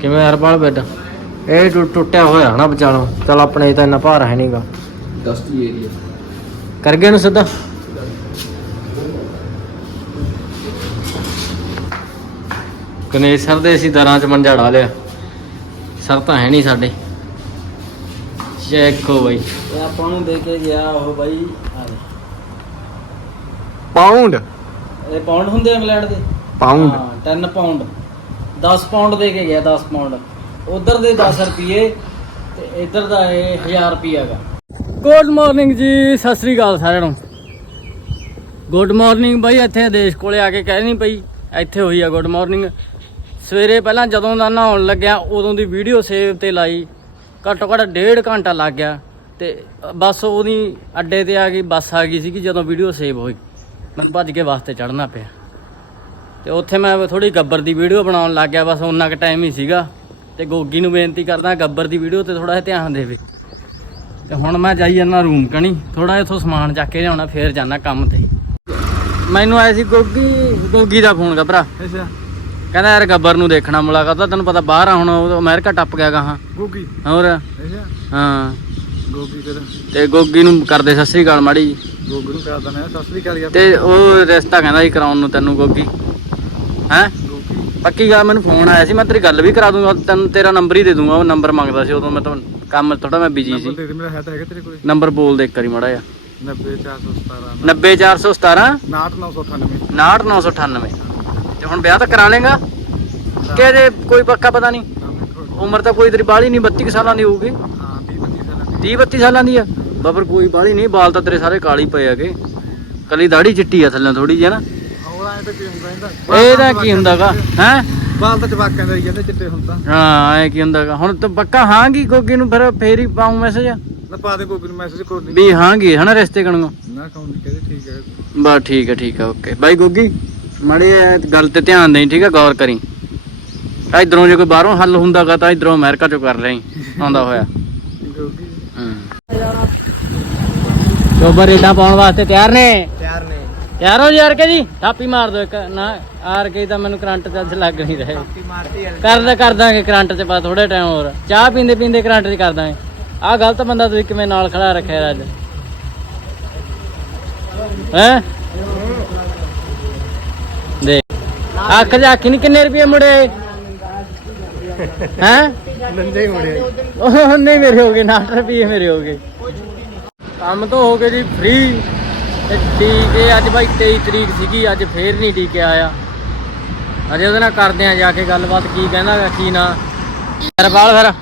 ਕਿਵੇਂ ਹਰਪਾਲ ਬੈੱਡ ਇਹ ਟੁ- ਟੁੱਟਿਆ ਹੋਇਆ ਨਾ ਵਿਚਾਲੋਂ। ਚਲ ਆਪਣੇ ਤਾਂ ਇੰਨਾ ਭਾਰ ਹੈ ਨਹੀਂਗਾ ਡਸਟੀ ਏਰੀਆ ਕਰ ਗਿਆ ਨੂੰ ਸਿੱਧਾ? ਗਣੇਸ਼ ਸਰ ਦੇ ਅਸੀਂ ਦਰਾਂ ਚ ਮੰਜਾ ਢਾ ਲਿਆ। ਸਰ ਤਾਂ ਹੈ ਨਹੀਂ ਸਾਡੇ। ਚੈੱਕ ਹੋ ਬਾਈ। ਇਹ ਆਪਾਂ ਨੂੰ ਦੇ ਕੇ ਗਿਆ ਉਹ ਬਾਈ ਆ ਲੈ। ਪਾਉਂਡ ਇਹ ਪਾਉਂਡ ਹੁੰਦੇ ਆ ਇੰਗਲੈਂਡ ਦੇ? ਪਾਉਂਡ ਹਾਂ 10 ਪਾਉਂਡ 10 ਪਾਉਂਡ ਦੇ ਕੇ ਗਿਆ 10 ਪਾਉਂਡ ਉਧਰ ਦੇ 10 ਰੁਪਏ ਤੇ ਇੱਧਰ ਦਾ ਇਹ 1000 ਰੁਪਿਆ ਹੈਗਾ। ਗੁੱਡ ਮਾਰਨਿੰਗ ਜੀ ਸਤਿ ਸ੍ਰੀ ਅਕਾਲ ਸਾਰਿਆਂ ਨੂੰ। ਗੁੱਡ ਮਾਰਨਿੰਗ ਬਾਈ ਇੱਥੇ ਦੇਸ਼ ਕੋਲੇ ਆ ਕੇ ਕਹਿਣੀ ਪਈ ਇੱਥੇ ਹੋਈ ਆ ਗੁੱਡ ਮਾਰਨਿੰਗ ਸਵੇਰੇ ਪਹਿਲਾਂ ਜਦੋਂ ਦਾ ਨਹਾਉਣ ਲੱਗਿਆ ਉਦੋਂ ਦੀ ਵੀਡੀਓ ਸੇਵ ਤੇ ਲਾਈ। ਘੱਟੋ ਘੱਟ ਡੇਢ ਘੰਟਾ ਲੱਗ ਗਿਆ ਤੇ ਬਸ ਉਹਦੀ ਅੱਡੇ ਤੇ ਆ ਗਈ ਬੱਸ ਆ ਗਈ ਸੀਗੀ ਜਦੋਂ ਵੀਡੀਓ ਸੇਵ ਹੋਈ। ਮੈਨੂੰ ਭੱਜ ਕੇ ਬੱਸ ਤੇ ਚੜ੍ਹਨਾ ਪਿਆ। ਤੇ ਉੱਥੇ ਮੈਂ ਥੋੜੀ ਗੱਬਰ ਦੀ ਵੀਡੀਓ ਬਣਾਉਣ ਲੱਗ ਗਿਆ ਬਸ ਉਹਨਾਂ ਕੁ ਟਾਈਮ ਹੀ ਸੀਗਾ। ਤੇ ਗੋਗੀ ਨੂੰ ਬੇਨਤੀ ਕਰਦਾ ਗੱਬਰ ਦੀ ਵੀਡੀਓ ਤੇ ਥੋੜਾ ਜਿਹਾ ਧਿਆਨ ਦੇਵੇ। ਤੇ ਹੁਣ ਮੈਂ ਜਾਈ ਜਾਂਦਾ ਰੂਮ ਕਣੀ ਥੋੜਾ ਇਥੋਂ ਸਮਾਨ ਚੱਕ ਕੇ ਲਿਆਉਣਾ ਫੇਰ ਜਾਣਾ ਕੰਮ ਤੇ। ਮੈਨੂੰ ਆਇਆ ਸੀ ਗੋਗੀ ਗੋਗੀ ਦਾ ਫੋਨ ਗੱਬਰਾ ਅੱਛਾ। ਕਹਿੰਦਾ ਯਾਰ ਗੱਬਰ ਨੂੰ ਦੇਖਣਾ ਮੁਲਾਕਾਤ ਆ ਤੈਨੂੰ ਪਤਾ ਬਾਹਰ ਆ ਹੁਣ ਅਮਰੀਕਾ ਟੱਪ ਗਿਆ ਗਾਹਾਂ ਗੋਗੀ? ਹੋਰ? ਅੱਛਾ। ਹਾਂ। ਗੋਗੀ ਤੇ ਗੋਗੀ ਨੂੰ ਕਰਦੇ ਸਤਿ ਸ੍ਰੀ ਅਕਾਲ ਮਾੜੀ। ਗੋਗੀ ਨੂੰ ਕਰ ਦਣਾ ਸਤਿ ਸ੍ਰੀ ਅਕਾਲ ਤੇ ਉਹ ਰਿਸ਼ਤਾ ਕਹਿੰਦਾ ਸੀ ਕਰਾਉਣ ਨੂੰ ਤੈਨੂੰ ਗੋਗੀ। ਹੈ? ਪੱਕੀ ਗੱਲ ਮੈਨੂੰ ਫੋਨ ਆਇਆ ਸੀ ਮੈਂ ਤੇਰੀ ਗੱਲ ਵੀ ਕਰਾ ਦੂੰਗਾ ਤੈਨੂੰ ਤੇਰਾ ਨੰਬਰ ਹੀ ਦੇ ਦੂੰਗਾ ਉਹ ਨੰਬਰ ਮੰਗਦਾ ਸੀ ਉਦੋਂ ਮੈਂ ਤਾਂ ਕੰਮ ਥੋੜਾ ਮੈਂ ਬਿਜ਼ੀ ਸੀ। ਦੇ ਦੇ ਮੇਰਾ ਹੈ ਤਾਂ ਹੈਗਾ ਤੇਰੇ ਕੋਲ। ਨੰਬਰ ਬੋਲ ਦੇ ਇੱਕ ਵਾਰੀ ਮਾੜਾ ਜਿਹਾ। 90417 90417 98998 69998 ਤੇ ਹੁਣ ਵਿਆਹ ਤਾਂ ਕਰਾ ਲੇਗਾ? ਕਿ ਜੇ ਕੋਈ ਪੱਕਾ ਪਤਾ ਨਹੀਂ? ਉਮਰ ਤਾਂ ਕੋਈ ਤੇਰੀ ਬਾਹਲੀ ਨਹੀਂ 32 ਕੁ ਸਾਲਾਂ ਦੀ ਹੋਊਗੀ। ਹਾਂ 30 25 ਸਾਲਾਂ 30 32 ਸਾਲਾਂ ਦੀ ਆ? ਬਾਬਰ ਕੋਈ ਬਾਹਲੀ ਨਹੀਂ ਬਾਲ ਤਾਂ ਤੇਰੇ ਸਾਰੇ ਕਾਲੀ ਪਏ ਹੈਗੇ। ਕੱਲੀ ਦਾੜੀ ਚਿੱਟੀ ਆ ਥੱਲੇ ਥੋੜੀ ਜਿਹੀ ਨਾ? ਤਾਂ ਕੀ ਹੁੰਦਾ ਇਹਦਾ? ਇਹਦਾ ਕੀ ਹੁੰਦਾਗਾ ਹੈ? ਬਾਲ ਤਾਂ ਜਵਾਕਾਂ ਦੇ ਹੀ ਜਾਂਦੇ ਚਿੱਟੇ ਤਾਂ ਹਾਂ ਐ ਕੀ ਹੁੰਦਾਗਾ ਹੁਣ ਤਾਂ ਪੱਕਾ ਹਾਂਗੀ ਗੋਗੀ ਨੂੰ ਫਿਰ ਫੇਰ ਹੀ ਪਾਉਂ ਮੈਸੇਜ ਨਾ ਪਾ ਦੇ ਗੋਗੀ ਨੂੰ ਮੈਸੇਜ ਕੋਈ ਨਹੀਂ। ਵੀ ਹਾਂਗੀ ਹਨਾ ਰਿਸ਼ਤੇ ਕਰਨੋਂ ਨਾ? ਨਹੀਂ ਕਹਿੰਦੇ ਠੀਕ ਹੈ। ਬਸ ਠੀਕ ਹੈ ਠੀਕ ਹੈ ਓਕੇ। ਬਾਈ ਗੋਗੀ ਮਾੜੇ ਗੱਲ ਤੇ ਧਿਆਨ ਦੇਈ ਠੀਕ ਹੈ ਗੌਰ ਕਰੀ। ਇਧਰੋਂ ਜੇ ਕੋਈ ਬਾਹਰੋਂ ਹੱਲ ਹੁੰਦਾਗਾ ਤਾਂ ਇਧਰੋਂ ਅਮਰੀਕਾ ਚੋਂ ਕਰ ਲਈ ਆਉਂਦਾ ਹੋਇਆ। ਗੋਗੀ। ਚੋਬਰ ਇਦਾਂ ਪਾਉਣ ਵਾਸਤੇ ਤਿਆਰ ਨੇ? ਹੋ ਯਾਰ ਕੇ ਜੀ ਥਾਪੀ ਮਾਰ ਦੋ ਇੱਕ ਨਾ ਆਰ ਕੇ ਤਾਂ ਮੈਨੂੰ ਕਰੰਟ ਚੱਜ ਲੱਗ ਨਹੀਂ ਰਹੇ। ਮਾਰਤੀ ਯਾਰ ਕਰਦਾ ਕਰ ਦਾਂਗੇ ਕਰੰਟ ਚ ਬਾ ਥੋੜੇ ਟਾਈਮ ਹੋਰ। ਚਾਹ ਪੀਂਦੇ ਪੀਂਦੇ ਕਰੰਟ ਚ ਕਰ ਦਾਂਗੇ। ਆਹ ਗਲਤ ਬੰਦਾ ਤੁਸੀਂ ਕਿਵੇਂ ਨਾਲ ਖੜਾ ਰੱਖਿਆ ਅੱਜ। ਹੈ? ਦੇ ਅੱਖ ਜਾ ਅੱਖ ਨਹੀਂ ਕਿੰਨੇ ਰੁਪਏ ਮੁੜੇ। ਹੈ? ਨੰਦੇ ਮੁੜੇ। ਉਹ ਨਹੀਂ ਮੇਰੇ ਹੋ ਗਏ 9 ਰੁਪਏ ਮੇਰੇ ਹੋ ਗਏ। ਕੰਮ ਤਾਂ ਹੋ ਗਏ ਜੀ ਫ੍ਰੀ ਤੇ ਟੀਕੇ ਅੱਜ ਬਾਈ 23 ਤਰੀਕ ਸੀਗੀ ਅੱਜ ਫੇਰ ਨਹੀਂ ਟੀਕੇ ਆਇਆ। ਅਜੇ ਉਹਦੇ ਨਾਲ ਕਰਦੇ ਆ ਜਾ ਕੇ ਗੱਲਬਾਤ ਕੀ ਕਹਿੰਦਾ ਗਾ, ਕੀ ਨਾ। ਹਰਪਾਲ ਫਿਰ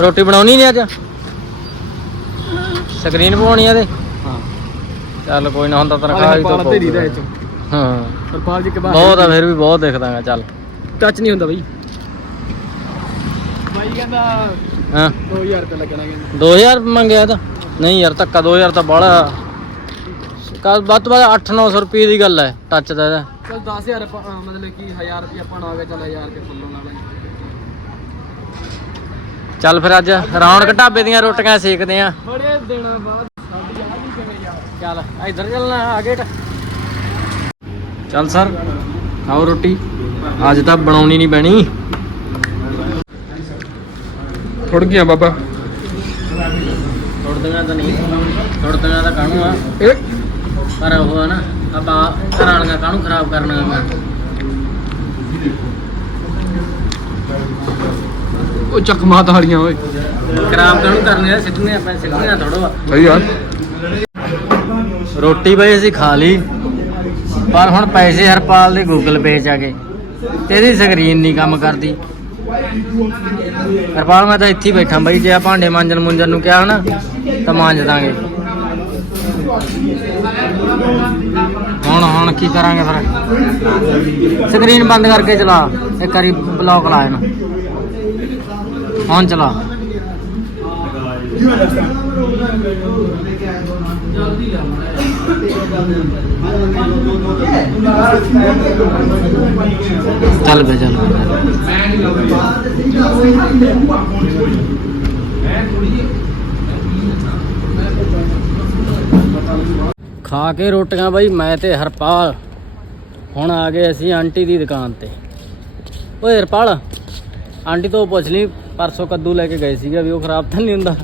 ਰੋਟੀ ਬਣਾਉਣੀ ਨਹੀਂ ਅੱਜ? ਸਕਰੀਨ ਪਵਾਉਣੀ ਆ ਤੇ ਹਾਂ। ਚੱਲ ਕੋਈ ਨਾ ਹੁੰਦਾ ਤਨਖਾਹ ਹੀ ਤੋਂ ਤੇਰੀ ਦਾ ਇਹ ਚ ਹਾਂ। ਹਰਪਾਲ ਜੀ ਕੇ ਬਹੁਤ ਆ ਫਿਰ ਵੀ ਬਹੁਤ ਦਿਖਦਾਗਾ ਚੱਲ। ਟੱਚ ਨਹੀਂ ਹੁੰਦਾ ਬਈ। ਬਾਈ ਕਹਿੰਦਾ ਹਾਂ। 2000 ਰੁਪਏ ਲੱਗਣਾ ਕਹਿੰਦਾ। 2000 ਮੰਗਿਆ ਤਾਂ। ਨਹੀਂ ਯਾਰ ਧੱਕਾ 2000 ਤਾਂ ਬਾਹਲਾ ਕੱਲ ਵੱਧ ਤੋਂ ਵੱਧ 8-900 ਰੁਪਏ ਦੀ ਗੱਲ ਹੈ ਟੱਚ ਦਾ ਇਹਦਾ। ਚਲ 10000 ਮਤਲਬ ਕਿ 1000 ਰੁਪਏ ਆਪਾਂ ਨਾ ਆ ਗਿਆ ਚਲ 1000 ਰੁਪਏ ਫੁੱਲੋਂ ਨਾਲ ਚੱਲ ਫਿਰ ਅੱਜ ਰੌਣਕ ਢਾਬੇ ਦੀਆਂ ਰੋਟੀਆਂ ਸੇਕਦੇ ਆ ਬੜੇ ਦਿਨਾਂ ਬਾਅਦ ਸਾਡੀ ਆ ਵੀ ਕਿਵੇਂ ਯਾਰ? ਚੱਲ ਇੱਧਰ ਚੱਲਣਾ ਆ ਗੇਟ ਚੱਲ ਸਰ ਖਾਓ ਰੋਟੀ। ਅੱਜ ਤਾਂ ਬਣਾਉਣੀ ਨਹੀਂ ਪੈਣੀ। ਥੋੜ ਗਿਆ ਬਾਬਾ? ਥੋੜਦੀਆਂ ਤਾਂ ਨਹੀਂ ਥੋੜਦੀਆਂ ਤਾਂ ਕਾਹਨੂੰ ਆ? ਇਹ ਪਰ ਉਹ ਆ ਨਾ ਆਪਾਂ ਘਰ ਵਾਲੀਆਂ ਕਾਹਨੂੰ ਖਰਾਬ ਕਰਨਾ ਗਾ ਉਹ ਚੱਕ ਮਾਤ ਹਾਲੀਆਂ ਓਏ। ਖਰਾਬ ਕਾਹਨੂੰ ਕਰਨੇ ਆ? ਸਿੱਟਨੇ ਆਪਾਂ ਸਿੱਟਨੇ ਆ ਥੋੜੋ ਸਹੀ ਯਾਰ ਰੋਟੀ ਬਈ ਅਸੀਂ ਖਾ ਲਈ ਪਰ ਹੁਣ ਪੈਸੇ ਹਰਪਾਲ ਦੇ ਗੂਗਲ ਪੇ ਚ ਆ ਗਏ। ਤੇ ਇਹਦੀ ਸਕਰੀਨ ਨਹੀਂ ਕੰਮ ਕਰਦੀ। ਹਰਪਾਲ ਮੈਂ ਤਾਂ ਇੱਥੇ ਬੈਠਾ ਬਈ ਜੇ ਆ ਭਾਂਡੇ ਮਾਂਜਣ ਮੁੰਜਣ ਨੂੰ ਕਿਹਾ ਨਾ ਤਾਂ ਮਾਂਜ ਦਾਂਗੇ। ਹੁਣ ਹੁਣ ਕੀ ਕਰਾਂਗੇ ਫਿਰ? ਸਕਰੀਨ ਬੰਦ ਕਰਕੇ ਚਲਾ। ਇੱਕ ਵਾਰੀ ਬਲੌਕ ਲਾ ਇਹਨੂੰ। ਹੁਣ ਚਲਾ। ਚੱਲ ਬੇ ਚੱਲ ਖਾ ਕੇ ਰੋਟੀਆਂ ਬਾਈ, ਮੈਂ ਤੇ ਹਰਪਾਲ। ਹੁਣ ਆ ਗਏ ਅਸੀਂ ਆਂਟੀ ਦੀ ਦੁਕਾਨ ਤੇ। ਓਏ ਹਰਪਾਲ, ਆਂਟੀ ਤੋਂ ਪੁੱਛ ਲਈ, ਪਰਸੋਂ ਕੱਦੂ ਲੈ ਕੇ ਗਏ ਸੀਗੇ, ਵੀ ਉਹ ਖਰਾਬ ਤਾਂ ਨਹੀਂ ਹੁੰਦਾ।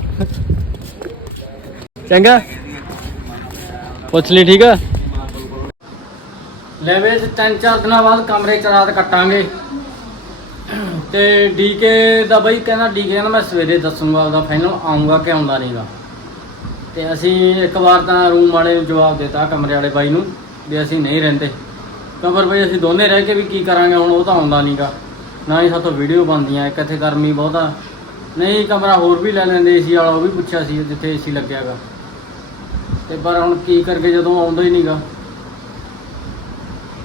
ਚੰਗਾ। ਪੁੱਛ ਲਈ, ਠੀਕ ਆ? ਲੈ ਵੇ ਤਿੰਨ ਚਾਰ ਦਿਨਾਂ ਬਾਅਦ ਕਮਰੇ ਚ ਰਾਤ ਕੱਟਾਂਗੇ। ਤੇ ਡੀਕੇ ਦਾ ਬਈ ਕਹਿੰਦਾ ਡੀਕੇ ਕਹਿੰਦਾ ਮੈਂ ਸਵੇਰੇ ਦੱਸੂਗਾ, ਉਹਦਾ ਫਾਈਨਲ ਆਉਂਗਾ ਕਿ ਆਉਂਦਾ ਨਹੀਂਗਾ। ਤੇ ਅਸੀਂ ਇੱਕ ਵਾਰ ਤਾਂ ਰੂਮ ਵਾਲੇ ਨੂੰ ਜਵਾਬ ਦਿੱਤਾ ਕਮਰੇ ਵਾਲੇ ਬਾਈ ਨੂੰ ਵੀ ਅਸੀਂ ਨਹੀਂ ਰਹਿੰਦੇ। ਤਾਂ ਪਰ ਬਈ ਅਸੀਂ ਦੋਨੇ ਰਹਿ ਕੇ ਵੀ ਕੀ ਕਰਾਂਗੇ, ਹੁਣ ਉਹ ਤਾਂ ਆਉਂਦਾ ਨਹੀਂਗਾ ਨਾ ਹੀ ਸਾਤੋਂ ਵੀਡੀਓ ਬਣਦੀਆਂ, ਇੱਕ ਇੱਥੇ ਗਰਮੀ ਬਹੁਤਾ ਨਹੀਂ, ਕਮਰਾ ਹੋਰ ਵੀ ਲੈ ਲੈਂਦੇ ਏਸੀ ਵਾਲਾ ਉਹ ਵੀ ਪੁੱਛਿਆ ਸੀ, ਜਿੱਥੇ ਏਸੀ ਲੱਗਿਆਗਾ ਤੇ ਪਰ ਹੁਣ ਕੀ ਕਰਕੇ ਜਦੋਂ ਆਉਂਦਾ ਹੀ ਨਹੀਂਗਾ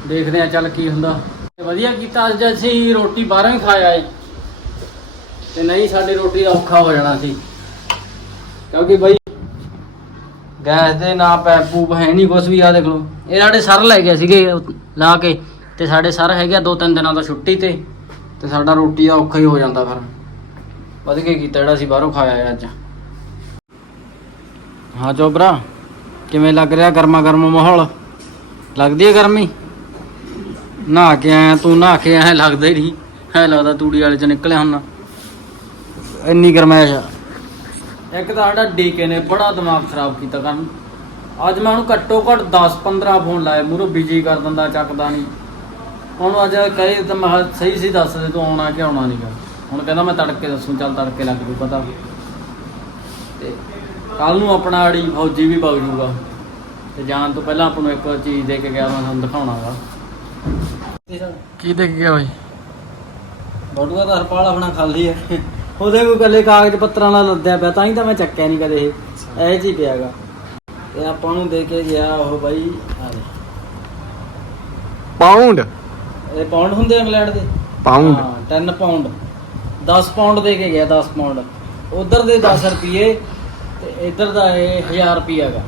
ਦੇਖਦੇ ਆ ਚੱਲ ਕੀ ਹੁੰਦਾ। ਵਧੀਆ ਕੀਤਾ ਅੱਜ ਅਸੀਂ, ਰੋਟੀ ਬਾਹਰੋਂ ਹੀ ਖਾਇਆ ਏ। ਤੇ ਨਹੀਂ, ਸਾਡੀ ਰੋਟੀ ਦਾ ਔਖਾ ਹੋ ਜਾਣਾ ਸੀ। ਕਿਉਂਕਿ ਬਈ ਗੈਸ ਦੇ ਨਾ ਪੈਪ ਪੂਪ ਹੈ ਨਹੀਂ ਕੁਛ ਵੀ ਆ ਦੇਖ ਲਓ। ਇਹ ਸਾਡੇ ਸਰ ਲੈ ਗਏ ਸੀਗੇ ਲਾ ਕੇ, ਤੇ ਸਾਡੇ ਸਰ ਹੈਗੇ ਆ ਦੋ ਤਿੰਨ ਦਿਨਾਂ ਦਾ ਛੁੱਟੀ ਤੇ ਤੇ ਸਾਡਾ ਰੋਟੀ ਦਾ ਔਖਾ ਹੀ ਹੋ ਜਾਂਦਾ ਫਿਰ। ਵਧ ਕੇ ਕੀਤਾ ਜਿਹੜਾ ਅਸੀਂ ਬਾਹਰੋਂ ਖਾਇਆ ਅੱਜ। ਹਾਂ ਚੋਬਰਾ ਕਿਵੇਂ ਲੱਗ ਰਿਹਾ ਗਰਮਾ ਗਰਮ ਮਾਹੌਲ? ਲੱਗਦੀ ਹੈ ਗਰਮੀ? ਨਹਾ ਕੇ ਆਇਆ, ਤੂੰ ਨਹਾ ਕੇ ਆਇਆ, ਲੱਗਦਾ ਹੀ ਨਹੀਂ। ਐ ਲੱਗਦਾ ਤੂੜੀ ਵਾਲੇ ਚ ਨਿਕਲਿਆ ਹੁਣ ਇੰਨੀ ਗਰਮੈਸ਼ ਆ। ਇੱਕ ਤਾਂ ਸਾਡਾ ਡੀਕੇ ਨੇ ਬੜਾ ਦਿਮਾਗ ਖਰਾਬ ਕੀਤਾ ਕਰਨ। ਅੱਜ ਮੈਂ ਉਹਨੂੰ ਘੱਟੋ ਘੱਟ 10 15 ਫੋਨ ਲਾਏ ਮੂਰੋ ਬਿਜ਼ੀ ਕਰ ਦਿੰਦਾ ਚੱਕਦਾ ਨਹੀਂ। ਹੁਣ ਅੱਜ ਕਹੇ ਤਾਂ ਮੈਂ ਸਹੀ ਸੀ ਦੱਸ ਦੇ ਤੂੰ ਆਉਣਾ ਕਿ ਆਉਣਾ ਨਹੀਂਗਾ ਹੁਣ ਕਹਿੰਦਾ ਮੈਂ ਤੜਕੇ ਦੱਸੂ ਚੱਲ ਤੜਕੇ ਲੱਗ ਜੂ ਪਤਾ। ਤੇ ਕੱਲ ਨੂੰ ਆਪਣਾ ਆੜੀ ਫੌਜੀ ਵੀ ਵਗ ਜੂਗਾ। ਤੇ ਜਾਣ ਤੋਂ ਪਹਿਲਾਂ ਆਪਾਂ ਨੂੰ ਇੱਕ ਚੀਜ਼ ਦੇ ਕੇ ਗਿਆ ਮੈਂ ਤੁਹਾਨੂੰ ਦਿਖਾਉਣਾਗਾ ਕੀ ਦੇਖ ਗਿਆ ਬਾਈ? ਬਟੂਆ ਤਾਂ ਹਰਪਾਲ ਆਪਣਾ ਖਾਲੀ ਹੈ। ਉਹਦੇ ਕੋਈ ਕੱਲੇ ਕਾਗਜ਼ ਪੱਤਰਾਂ ਨਾਲ ਲੱਦਿਆ ਪਿਆ ਤਾਂ ਹੀ ਤਾਂ ਮੈਂ ਚੱਕਿਆ ਨਹੀਂ ਕਦੇ ਇਹ। ਇਹ ਜੀ ਪਿਆਗਾ ਤੇ ਆਪਾਂ ਨੂੰ ਦੇ ਕੇ ਗਿਆ ਉਹ ਬਾਈ ਆ ਲੈ। ਪਾਉਂਡ? ਇਹ ਪਾਉਂਡ ਹੁੰਦੇ ਆ ਇੰਗਲੈਂਡ ਦੇ? ਪਾਉਂਡ। ਹਾਂ 10 ਪਾਉਂਡ। 10 ਪਾਉਂਡ ਦੇ ਕੇ ਗਿਆ 10 ਪਾਉਂਡ। ਉਧਰ ਦੇ 10 ਰੁਪਏ ਤੇ ਇੱਧਰ ਦਾ ਇਹ 1000 ਰੁਪਏ ਹੈਗਾ।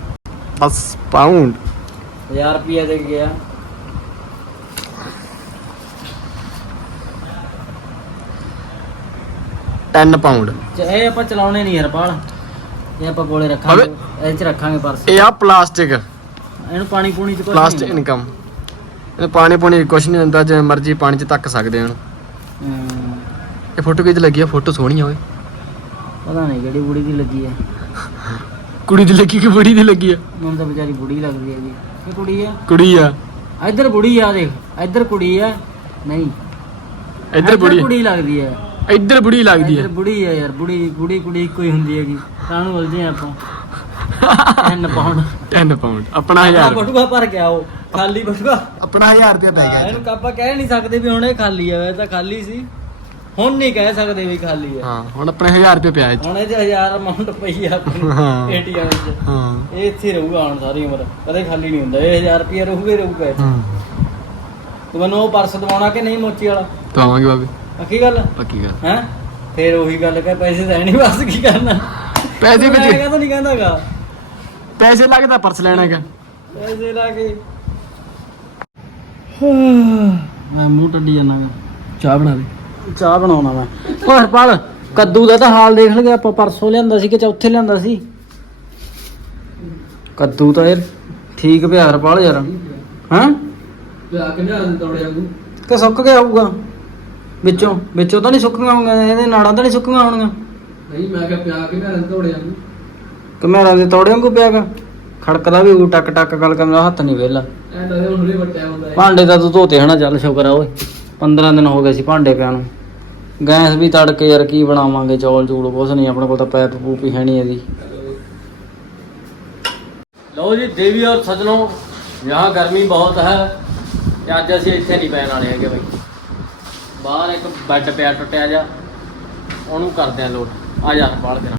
ਬਸ ਪਾਉਂਡ। 1000 ਰੁਪਏ ਦੇ ਕੇ ਗਿਆ। ਟੈਨ ਪਾਉਂਡ ਚ- ਇਹ ਆਪਾਂ ਚਲਾਉਣੇ ਨਹੀਂ ਹਰਪਾਲ ਇਹ ਆਪਾਂ ਕੋਲੇ ਰੱਖਾਂਗੇ ਇਹ ਚ ਰੱਖਾਂਗੇ ਪਰਸ ਇਹ ਆ ਪਲਾਸਟਿਕ ਇਹਨੂੰ ਪਾਣੀ ਪੂਣੀ ਚ ਕੁਛ ਪਲਾਸਟਿਕ ਇਨਕਮ ਇਹ ਪਾਣੀ ਪੁਣੀ ਕੁਛ ਨਹੀਂ ਹੁੰਦਾ ਜਿਵੇਂ ਮਰਜ਼ੀ ਪਾਣੀ 'ਚ ਤੱਕ ਸਕਦੇ ਹਨ ਹਮ, ਇਹ ਫੋਟੋ ਕਿੱਥੇ ਲੱਗੀ ਆ? ਫੋਟੋ ਸੋਹਣੀ ਆ ਓਏ। ਪਤਾ ਨਹੀਂ ਕਿਹੜੀ ਬੁੜੀ ਦੀ ਲੱਗੀ ਹੈ ਕੁੜੀ ਦੀ ਲੱਗੀ ਕਿ ਬੁੜੀ ਦੀ ਲੱਗੀ ਆ? ਮੈਨੂੰ ਤਾਂ ਵਿਚਾਰੀ ਬੁੜੀ ਲੱਗਦੀ ਹੈ ਜੀ ਇਹ ਕੁੜੀ ਆ? ਕੁੜੀ ਆ। ਇੱਧਰ ਬੁੜੀ ਆ ਦੇਖ ਇੱਧਰ ਕੁੜੀ ਆ। ਨਹੀਂ। ਇੱਧਰ ਬੁੜੀ ਆ। ਲੱਗਦੀ ਹੈ ਇੱਧਰ ਬੁੜੀ ਲੱਗਦੀ ਇੱਧਰ ਆ ਬੁੜੀ ਆ ਯਾਰ ਬੁੜੀ ਕੁੜੀ ਕੁੜੀ ਇੱਕੋ ਹੀ ਹੁੰਦੀ ਹੈਗੀ। ਕਾਹਨੂੰ ਉਲਝੇ ਆਪਾਂ। ਐਨ ਪਾਉਣ 10 ਪਾਉਂਡ ਆਪਣਾ 1000 ਬਟੂਆ ਭਰ ਕੇ ਆਓ ਖਾਲੀ ਬਟੂਆ। ਆਪਣਾ 1000 ਰੁਪਏ ਪੈ ਹਾਂ, ਗਿਆ ਇਹਨੂੰ ਆਪਾਂ ਕਹਿ ਨਹੀਂ ਸਕਦੇ ਵੀ ਹੁਣ ਇਹ ਖਾਲੀ ਆ ਵੈਸੇ ਤਾਂ ਖਾਲੀ ਸੀ। ਹੁਣ ਨਹੀਂ ਕਹਿ ਸਕਦੇ ਵੀ ਖਾਲੀ ਆ ਹਾਂ ਹੁਣ ਆਪਣੇ 1000 ਰੁਪਏ ਪਿਆ ਇੱਥੇ ਹੁਣ ਇਹ 'ਚ ਹਜ਼ਾਰ ਅਮਾਉਂਟ ਪਈ ਆ ਆਪਣੀ ਹਾਂ। ਏਟੀਐਮ 'ਚ। ਹਾਂ। ਇਹ ਇੱਥੇ ਹੀ ਰਹੂਗਾ ਹੁਣ ਸਾਰੀ ਉਮਰ। ਕਦੇ ਖਾਲੀ ਨਹੀਂ ਹੁੰਦਾ। ਇਹ 1000 ਰੁਪਏ ਰਹੂਗਾ ਹੀ ਰਹੂਗਾ ਇੱਥੇ। ਹਾਂ। ਤੂੰ ਮੈਨੂੰ ਉਹ ਪਰਸ ਦਵਾਉਣਾ ਕਿ ਨਹੀਂ ਮੋਚੀ ਵਾਲਾ? ਤਾਂ ਆਵਾਂਗੇ ਬਾਬੇ। ਪੱਕੀ ਗੱਲ? ਪੱਕੀ ਗੱਲ। ਹੈ? ਫੇਰ ਉਹੀ ਗੱਲ ਕਿ ਪੈਸੇ ਤਾਂ ਨਹੀਂ ਬਸ ਕੀ ਕਰਨਾ? ਪੈਸੇ ਮੈਂ ਵਿੱਚ ਕਹਦਾ ਨਹੀਂ ਕਹਿੰਦਾਗਾ। ਪੈਸੇ ਲੱਗਦਾ ਪਰਸ ਲੈਣਾ ਹੈਗਾ। ਪੈਸੇ ਲਾ ਕੇ। ਮੈਂ ਮੂੰਹ ਟੱਡੀ ਜਾਣਾਗਾ। ਚਾਹ ਬਣਾ ਦੇ। ਚਾਹ ਬਣਾਉਣਾ ਮੈਂ। ਓ ਹਰਪਾਲ ਕੱਦੂ ਦਾ ਤਾਂ ਹਾਲ ਦੇਖ ਲਗੇ ਆਪਾਂ ਪਰਸੋਂ ਲਿਆਂਦਾ ਸੀ ਕਿ ਚੌਥੇ ਲਿਆਂਦਾ ਸੀ? ਕੱਦੂ ਤਾਂ ਯਾਰ ਠੀਕ ਪਿਆ ਹਰਪਾਲ ਯਾਰ। ਹਾਂ? ਪਿਆ ਕੇ ਲਿਆ ਦੇ ਤੋੜੇ ਵਾਂਗੂ ਕਿ ਸੁੱਕ ਗਿਆ ਹੋਊਗਾ। ਵਿੱਚੋਂ ਵਿੱਚੋਂ ਤਾਂ ਨਹੀਂ ਸੁੱਕੀਆਂ ਹੋਣਗੀਆਂ ਇਹਦੇ ਨਾੜਾਂ ਤਾਂ ਨਹੀਂ ਸੁੱਕੀਆਂ ਹੋਣਗੀਆਂ। ਨਹੀਂ ਮੈਂ ਕਿਹਾ ਪਿਆ ਕੇ ਦੇ ਤੋੜੇ ਵਾਂਗੂ ਕਮੇਰਾ ਦੇ ਤੋੜੇ ਵਾਂਗੂ ਪਿਆਗਾ ਖੜਕਦਾ ਵੀ ਉਹ ਟਕ ਟਕ ਗੱਲ ਕਰ ਮੇਰਾ ਹੱਥ ਨਹੀਂ ਵੇਲਾ ਐ ਤਾਂ ਹੁਣ ਹੁਣੇ ਵੱਟਿਆ ਹੁੰਦਾ ਭਾਂਡੇ ਤਾਂ ਤੂੰ ਧੋਤੇ ਹਨਾ ਚੱਲ ਸ਼ੁਕਰ ਆ ਓਏ। 15 ਦਿਨ ਹੋ ਗਏ ਸੀ ਭਾਂਡੇ ਪਿਆ ਨੂੰ। ਗੈਸ ਵੀ ਤੜਕੇ ਯਾਰ ਕੀ ਬਣਾਵਾਂਗੇ ਚੌਲ ਚੂਲ ਕੁਛ ਨਹੀਂ ਆਪਣੇ ਕੋਲ ਤਾਂ ਪੈਪ ਪੂਪ ਹੀ ਹੈ ਨਹੀਂ ਇਹਦੀ। ਲਓ ਜੀ ਦੇਵੀ ਔਰ ਸਜਣੋ ਯਹਾਂ ਗਰਮੀ ਬਹੁਤ ਹੈ ਤੇ ਅੱਜ ਅਸੀਂ ਇੱਥੇ ਨਹੀਂ ਪੈਣ ਵਾਲੇ ਹੈਗੇ ਬਈ। ਬਾਹਰ ਇੱਕ ਬੈੱਡ ਪਿਆ ਟੁੱਟਿਆ ਜਾ ਉਹਨੂੰ ਕਰਦੇ ਆ ਲੋਡ। ਆ ਜਾ ਹਰਪਾਲ ਦੇ ਨਾਲ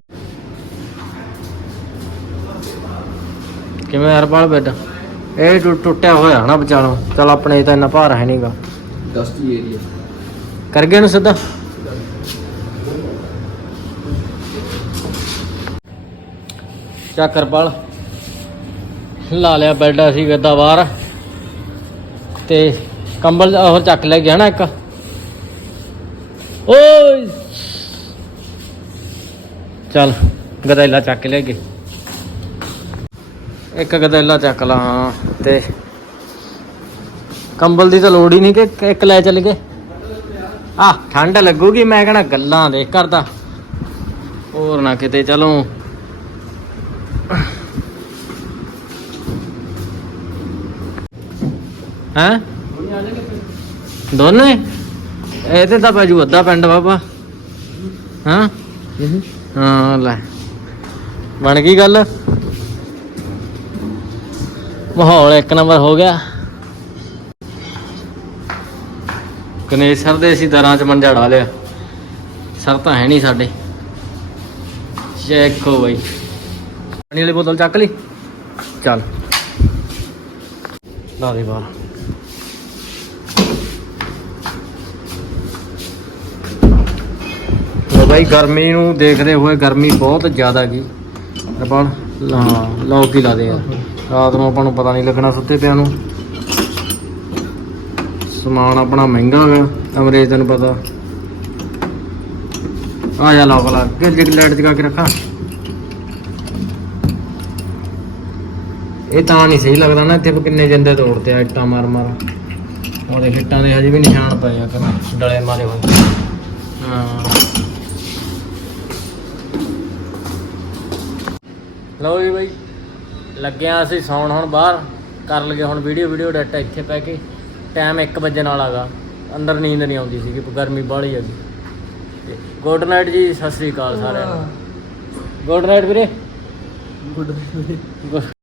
ਕਿਵੇਂ ਹਰਪਾਲ ਬੈੱਡ? ਇਹ ਟੁ- ਟੁੱਟਿਆ ਹੋਇਆ ਨਾ ਵਿਚਾਲੋਂ। ਚਲ ਆਪਣੇ ਤਾਂ ਇੰਨਾ ਭਾਰ ਹੈ ਨਹੀਂਗਾ। ਡਸਟੀ ਏਰੀਆ ਕਰ ਗਿਆ ਨੂੰ ਸਿੱਧਾ? ਚੱਕ ਹਰਪਾਲ। ਲਾ ਲਿਆ ਬੈੱਡ ਅਸੀਂ ਗੱਦਾ ਬਾਹਰ। ਤੇ ਕੰਬਲ ਹੋਰ ਚੱਕ ਲੈ ਗਿਆ ਨਾ ਇੱਕ। ਓਏ ਚੱਲ ਗਦੈਲਾ ਚੱਕ ਕੇ ਲੈ ਗਏ। ਇੱਕ ਗਦੈਲਾ ਚੱਕ ਲਾ ਹਾਂ ਤੇ ਕੰਬਲ ਦੀ ਤਾਂ ਲੋੜ ਹੀ ਨਹੀਂ ਕਿ ਇੱਕ ਲੈ ਚੱਲ ਗਏ। ਆ, ਠੰਡ ਲੱਗੂਗੀ, ਮੈਂ ਕਹਣਾ ਗੱਲਾਂ ਦੇਖ ਕਰਦਾ ਹੋਰ ਨਾ ਕਿਤੇ ਚਲੋ। ਹੈਂ? ਦੋਨੇ? ਇਹ ਤੇ ਤਾਂ ਭਾਜੂ ਅੱਧਾ ਪਿੰਡ ਬਾਬਾ। ਹਾਂ? ਹਾਂ। ਲੈ। ਬਣ ਗਈ ਗੱਲ। ਮਾਹੌਲ ਇੱਕ ਨੰਬਰ ਹੋ ਗਿਆ। ਗਣੇਸ਼ ਸਰ ਦੇ ਅਸੀਂ ਦਰਾਂ ਚ ਮੰਜਾ ਢਾ ਲਿਆ। ਸਰ ਤਾਂ ਹੈ ਨਹੀਂ ਸਾਡੇ। ਚੈੱਕੋ ਬਾਈ। ਪਾਣੀ ਵਾਲੀ ਬੋਤਲ ਚੱਕ ਲਈ। ਚੱਲ। ਲਾ ਦੇ ਬਾਹਰ। ਬਾਈ ਗਰਮੀ ਨੂੰ ਦੇਖਦੇ ਹੋਏ ਗਰਮੀ ਬਹੁਤ ਜ਼ਿਆਦਾ ਗਈ ਆਪਾਂ, ਹਾਂ ਲੌਕ ਹੀ ਲਾ ਦੇ ਯਾਰ ਰਾਤ ਨੂੰ ਆਪਾਂ ਨੂੰ ਪਤਾ ਨਹੀਂ ਲੱਗਣਾ ਸੁੱਤੇ ਪਿਆ ਨੂੰ। ਸਮਾਨ ਆਪਣਾ ਮਹਿੰਗਾ ਹੈਗਾ ਅੰਗਰੇਜ਼ ਤੈਨੂੰ ਪਤਾ। ਆ ਜਾ ਲੌਕ ਲਾ ਕੇ ਜਿਗ ਲਾਈਟ ਜਗਾ ਕੇ ਰੱਖਾਂ। ਇਹ ਤਾਂ ਨਹੀਂ ਸਹੀ ਲੱਗਦਾ ਨਾ, ਇੱਥੇ ਕਿੰਨੇ ਜਿੰਦੇ ਤੋੜਦੇ ਆ, ਇੱਟਾਂ ਮਾਰ ਮਾਰ। ਉਹਦੇ ਫਿੱਟਾਂ ਦੇ ਹਜੇ ਵੀ ਨਿਸ਼ਾਨ ਪਏ ਆ ਕਿਵੇਂ ਡਲੇ ਮਾਰੇ ਹੋਏ। ਹਾਂ। ਲਓ ਜੀ ਬਾਈ ਲੱਗਿਆ ਅਸੀਂ ਸੌਣ ਹੁਣ ਬਾਹਰ ਕਰ ਲਗੇ ਹੁਣ ਵੀਡੀਓ ਵੀਡੀਓ ਡਾਟਾ ਇੱਥੇ ਪੈ ਕੇ ਟਾਈਮ 1 ਵਜੇ ਨਾਲ ਆਗਾ ਅੰਦਰ ਨੀਂਦ ਨਹੀਂ ਆਉਂਦੀ ਸੀਗੀ ਗਰਮੀ ਬਾਹਲੀ ਹੈਗੀ ਤੇ ਗੁੱਡ ਨਾਈਟ ਜੀ ਸਤਿ ਸ੍ਰੀ ਅਕਾਲ ਸਾਰਿਆਂ ਨੂੰ। ਗੁੱਡ ਨਾਈਟ ਵੀਰੇ। Good good